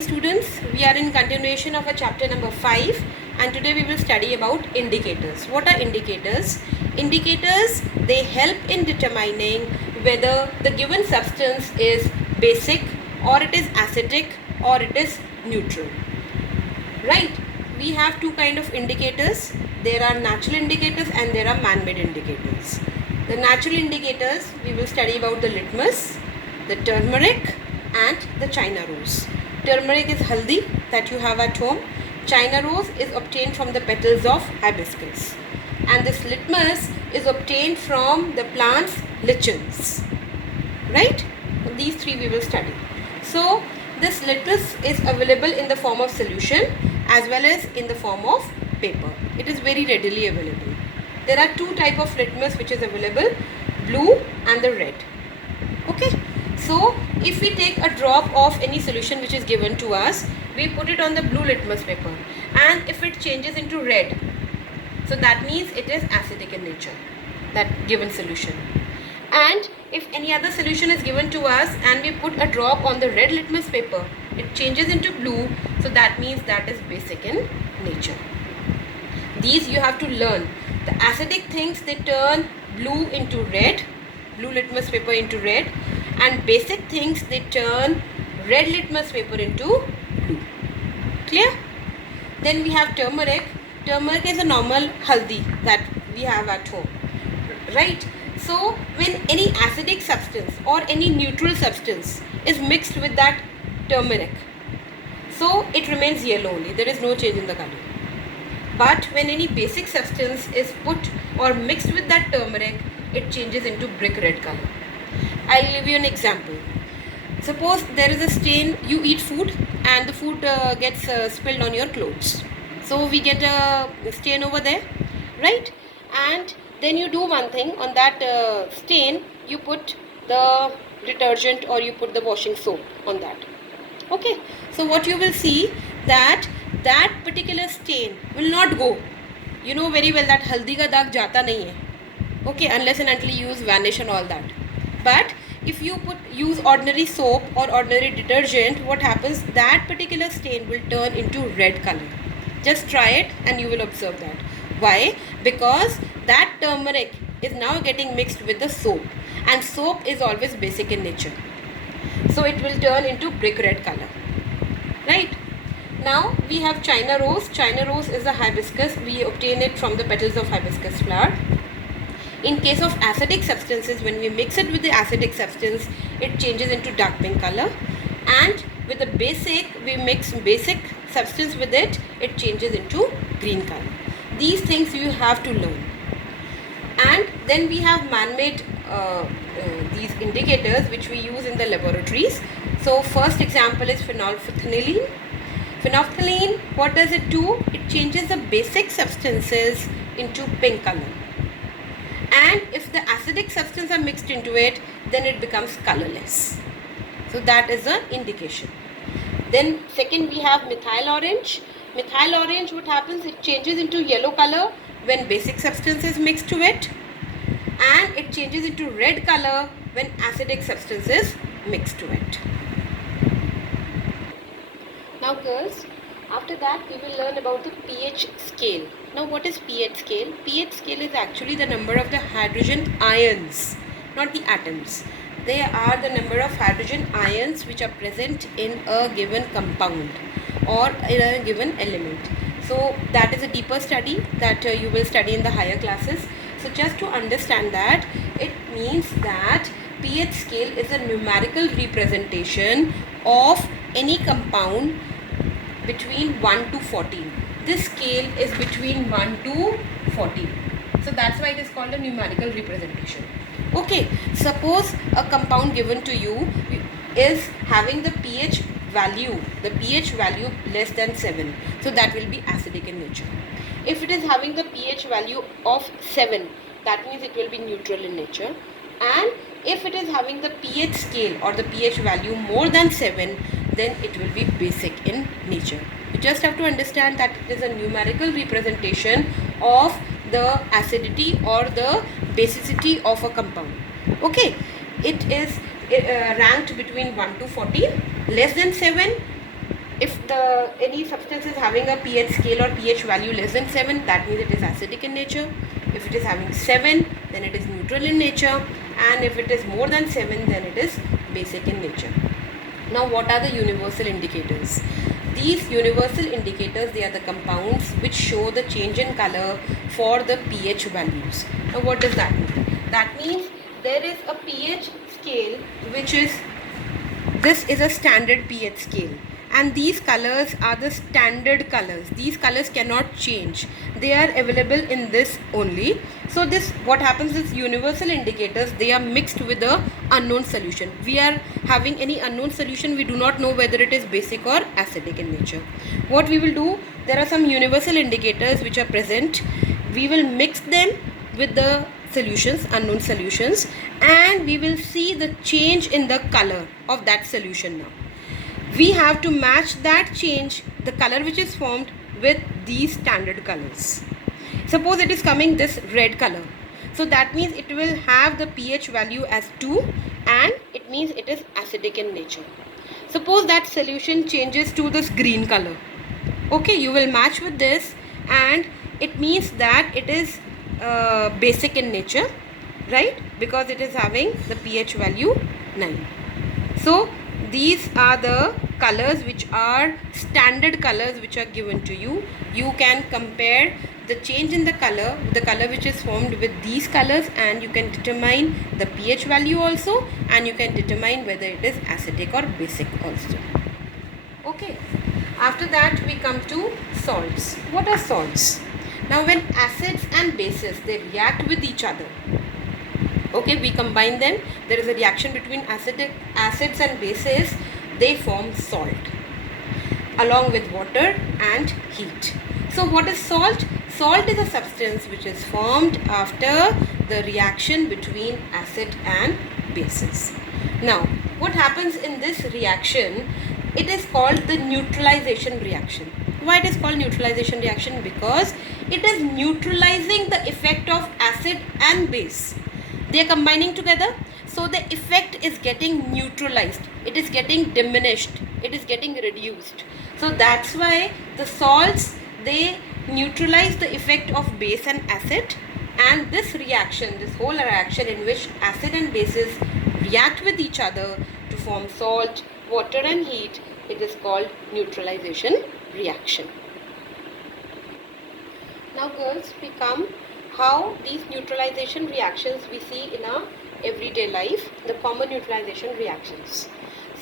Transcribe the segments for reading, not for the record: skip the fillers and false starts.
Students, we are in continuation of a chapter number 5 and today we will study about indicators. What are indicators? Indicators, they help in determining whether the given substance is basic or it is acidic or it is neutral. Right? We have two kind of indicators. There are natural indicators and there are man-made indicators. The natural indicators, we will study about the litmus, the turmeric and the China rose. Turmeric is haldi that you have at home. China rose is obtained from the petals of hibiscus. And this litmus is obtained from the plants lichens. Right? These three we will study. So, this litmus is available in the form of solution as well as in the form of paper. It is very readily available. There are two type of litmus which is available, blue and the red. Okay. So, if we take a drop of any solution which is given to us, we put it on the blue litmus paper, and if it changes into red, so that means it is acidic in nature, that given solution. And if any other solution is given to us and we put a drop on the red litmus paper, it changes into blue, so that means that is basic in nature. These you have to learn. The acidic things, they turn blue into red, blue litmus paper into red, and basic things, they turn red litmus paper into blue. Clear? Then we have turmeric. Turmeric is a normal haldi that we have at home, right? So when any acidic substance or any neutral substance is mixed with that turmeric, so it remains yellow only, there is no change in the color. But when any basic substance is put or mixed with that turmeric, it changes into brick red color. I'll give you an example. Suppose there is a stain, you eat food and the food gets spilled on your clothes. So we get a stain over there, right? And then you do one thing, on that stain, you put the detergent or you put the washing soap on that. Okay, so what you will see that particular stain will not go. You know very well that haldi ka daag jata nahi hai. Okay, unless and until you use vanish and all that. But if you use ordinary soap or ordinary detergent, what happens? That particular stain will turn into red color. Just try it and you will observe that. Why? Because that turmeric is now getting mixed with the soap, and soap is always basic in nature. So it will turn into brick red color. Right? Now we have China rose. China rose is a hibiscus. We obtain it from the petals of hibiscus flower. In case of acidic substances, when we mix it with the acidic substance, it changes into dark pink color. And with the basic, we mix basic substance with it, it changes into green color. These things you have to learn. And then we have man-made these indicators which we use in the laboratories. So first example is phenolphthalein. Phenolphthalein, what does it do? It changes the basic substances into pink color. And if the acidic substance are mixed into it, then it becomes colorless. So that is an indication. Then second we have methyl orange. Methyl orange, what happens? It changes into yellow color when basic substance is mixed to it, and it changes into red color when acidic substance is mixed to it. Now girls, after that we will learn about the pH scale. Now what is pH scale? pH scale is actually the number of the hydrogen ions, not the atoms. They are the number of hydrogen ions which are present in a given compound or in a given element. So that is a deeper study that you will study in the higher classes. So just to understand that, it means that pH scale is a numerical representation of any compound between 1 to 14. This scale is between 1 to 14. So that's why it is called a numerical representation. Okay, suppose a compound given to you is having the pH value less than 7. So that will be acidic in nature. If it is having the pH value of 7, that means it will be neutral in nature. And if it is having the pH scale or the pH value more than 7, then it will be basic in nature. You just have to understand that it is a numerical representation of the acidity or the basicity of a compound. Okay, it is ranked between 1 to 14. Less than 7, any substance is having a pH scale or pH value less than 7, that means it is acidic in nature. If it is having 7, then it is neutral in nature, and if it is more than 7, then it is basic in nature. Now, what are the universal indicators? These universal indicators, they are the compounds which show the change in color for the pH values. Now, what does that mean? That means there is a pH scale which is, this is a standard pH scale, and these colors are the standard colors. These colors cannot change. They are available in this only. So this, what happens is, universal indicators, they are mixed with the unknown solution. We are having any unknown solution, we do not know whether it is basic or acidic in nature. What we will do, there are some universal indicators which are present. We will mix them with the solutions, unknown solutions, and we will see the change in the color of that solution. Now we have to match that change, the color which is formed, with these standard colors. Suppose it is coming this red color, so that means it will have the pH value as 2, and it means it is acidic in nature. Suppose that solution changes to this green color, okay, you will match with this, and it means that it is basic in nature, right, because it is having the pH value 9. So these are the colors which are standard colors which are given to you. You can compare the change in the color which is formed with these colors, and you can determine the pH value also, and you can determine whether it is acidic or basic also. Okay, after that we come to salts. What are salts? Now, when acids and bases, they react with each other, okay, we combine them, there is a reaction between acids and bases, they form salt along with water and heat. So what is salt? Salt is a substance which is formed after the reaction between acid and bases. Now, what happens in this reaction? It is called the neutralization reaction. Why it is called neutralization reaction? Because it is neutralizing the effect of acid and base. They are combining together, so the effect is getting neutralized, it is getting diminished, it is getting reduced. So that's why the salts, they neutralize the effect of base and acid, and this reaction, this whole reaction in which acid and bases react with each other to form salt, water and heat, it is called neutralization reaction. Now girls, we come how these neutralization reactions we see in our everyday life, the common neutralization reactions.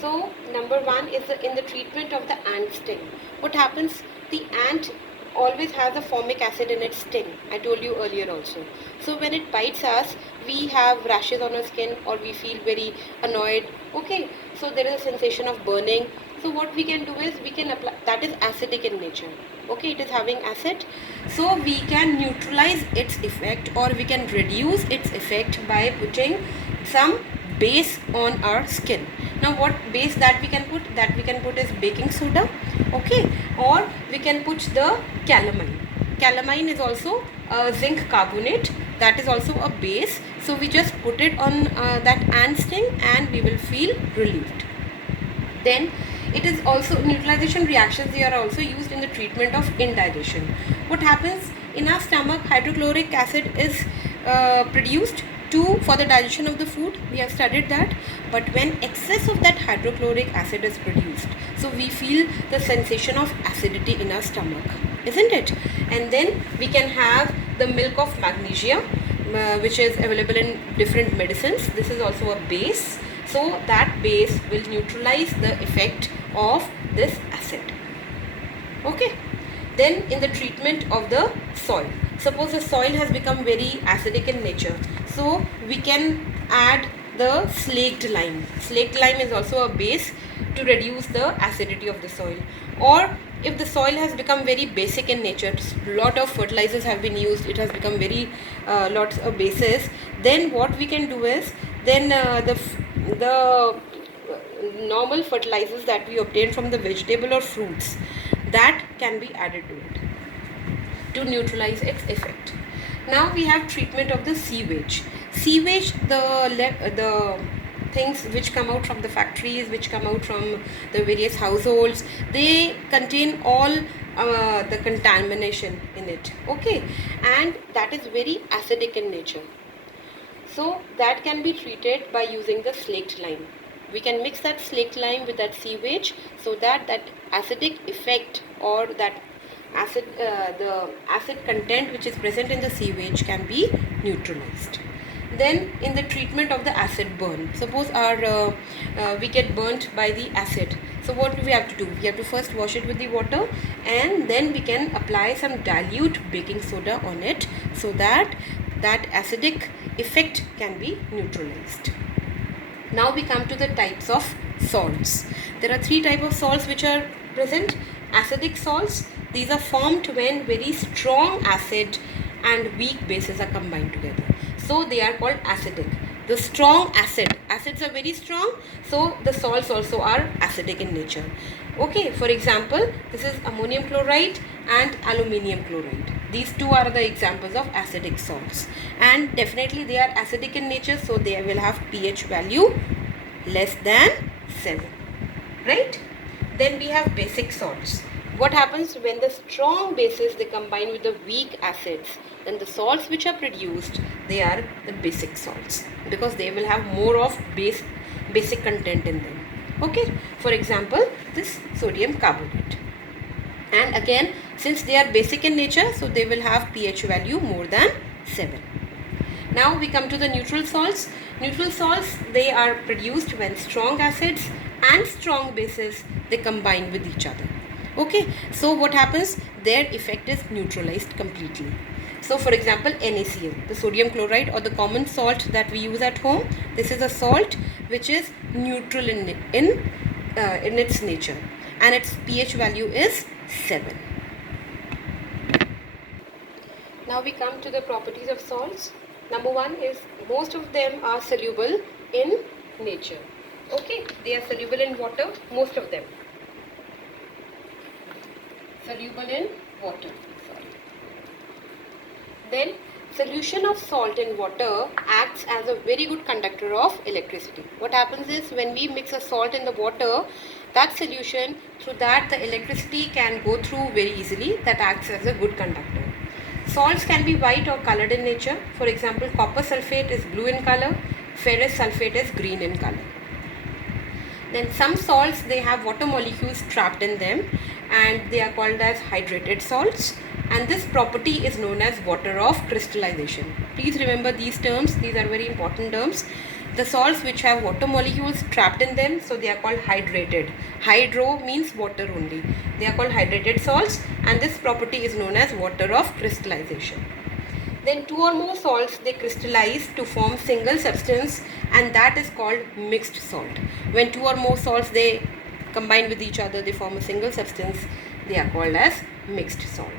So number one is in the treatment of the ant sting. What happens? The ant always has a formic acid in its sting. I told you earlier also. So when it bites us, we have rashes on our skin, or we feel very annoyed. Okay, so there is a sensation of burning. So what we can do is, we can apply, that is acidic in nature. Okay, it is having acid. So we can neutralize its effect, or we can reduce its effect by putting some base on our skin. Now what base that we can put? That we can put is baking soda, okay, or we can put the calamine. Calamine is also zinc carbonate, that is also a base. So we just put it on that ant sting, and we will feel relieved. Then it is also, neutralization reactions, they are also used in the treatment of indigestion. What happens in our stomach? Hydrochloric acid is produced for the digestion of the food. We have studied that. But when excess of that hydrochloric acid is produced, so we feel the sensation of acidity in our stomach, isn't it? And then we can have the milk of magnesia, which is available in different medicines. This is also a base. So that base will neutralize the effect of this acid. Okay. Then in the treatment of the soil, suppose the soil has become very acidic in nature, so we can add the slaked lime. Slaked lime is also a base to reduce the acidity of the soil. Or if the soil has become very basic in nature, lot of fertilizers have been used, it has become very lots of bases, then what we can do is, then the normal fertilizers that we obtain from the vegetable or fruits, that can be added to it to neutralize its effect. Now we have treatment of the sewage. Sewage, the things which come out from the factories, which come out from the various households, they contain all the contamination in it. Okay, and that is very acidic in nature. So that can be treated by using the slaked lime. We can mix that slaked lime with that sewage so that that acidic effect or that the acid content which is present in the sewage can be neutralized. Then in the treatment of the acid burn, suppose we get burnt by the acid. So what do we have to do? We have to first wash it with the water, and then we can apply some dilute baking soda on it so that that acidic effect can be neutralized. Now we come to the types of salts. There are three types of salts which are present. Acidic salts, these are formed when very strong acid and weak bases are combined together. So they are called acidic. The strong acids are very strong, so the salts also are acidic in nature. Okay, for example, this is ammonium chloride and aluminium chloride. These two are the examples of acidic salts, and definitely they are acidic in nature, so they will have pH value less than 7, right? Then we have basic salts. What happens when the strong bases they combine with the weak acids? Then the salts which are produced, they are the basic salts because they will have more of basic content in them. Okay, for example, this sodium carbonate. And again, since they are basic in nature, so they will have pH value more than 7. Now we come to the neutral salts. Neutral salts, they are produced when strong acids and strong bases they combine with each other. Okay, so what happens? Their effect is neutralized completely. So for example, NaCl, the sodium chloride or the common salt that we use at home, this is a salt which is neutral in its nature, and its pH value is 7. Now we come to the properties of salts. Number 1 is most of them are soluble in nature. Okay, they are soluble in water, most of them. Soluble in water. Then solution of salt in water acts as a very good conductor of electricity. What happens is when we mix a salt in the water, that solution, through that the electricity can go through very easily. That acts as a good conductor. Salts can be white or colored in nature. For example, copper sulfate is blue in color, ferrous sulfate is green in color. Then some salts, they have water molecules trapped in them and they are called as hydrated salts, and this property is known as water of crystallization. Please remember these terms, these are very important terms. The salts which have water molecules trapped in them, so they are called hydrated. Hydro means water only. They are called hydrated salts, and this property is known as water of crystallization. Then 2 or more salts, they crystallize to form single substance, and that is called mixed salt. When 2 or more salts they combine with each other, they form a single substance, they are called as mixed salt.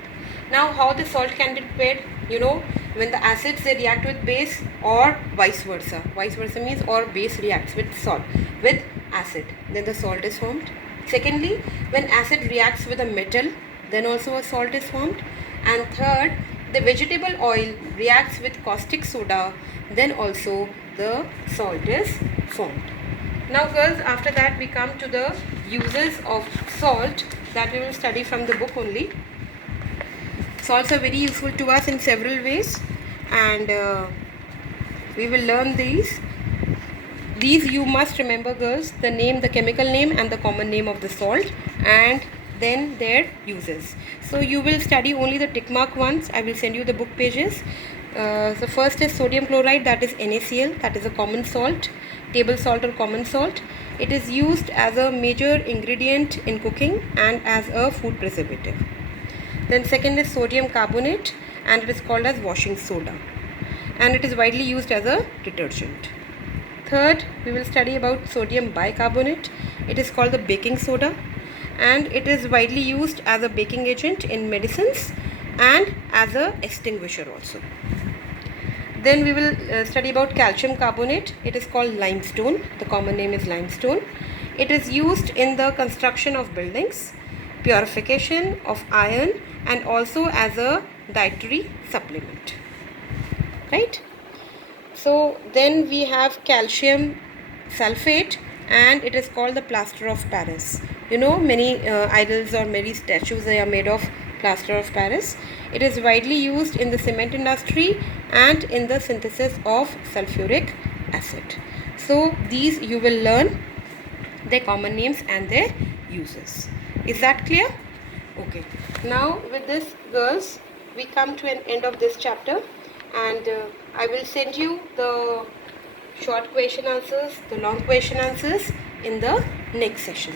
Now how the salt can be prepared? You know, when the acids they react with base or vice versa. Vice versa means or base reacts with salt, with acid, then the salt is formed. Secondly, when acid reacts with a metal, then also a salt is formed. And third, the vegetable oil reacts with caustic soda, then also the salt is formed. Now girls, after that we come to the uses of salt that we will study from the book only. Salts are very useful to us in several ways, and we will learn these. These you must remember girls, the name, the chemical name and the common name of the salt, and then their uses. So you will study only the tick mark ones. I will send you the book pages. So first is sodium chloride, that is NaCl, that is a common salt, table salt or common salt. It is used as a major ingredient in cooking and as a food preservative. Then second is sodium carbonate, and it is called as washing soda, and it is widely used as a detergent. Third, we will study about sodium bicarbonate. It is called the baking soda, and it is widely used as a baking agent in medicines and as a extinguisher also. Then we will study about calcium carbonate. It is called limestone. The common name is limestone. It is used in the construction of buildings, purification of iron, and also as a dietary supplement, right? So then we have calcium sulfate, and it is called the plaster of Paris. You know, many idols or many statues, they are made of plaster of Paris. It is widely used in the cement industry and in the synthesis of sulfuric acid. So these you will learn their common names and their uses. Is that clear? Okay. Now with this, girls, we come to an end of this chapter, and I will send you the short question answers, the long question answers in the next session.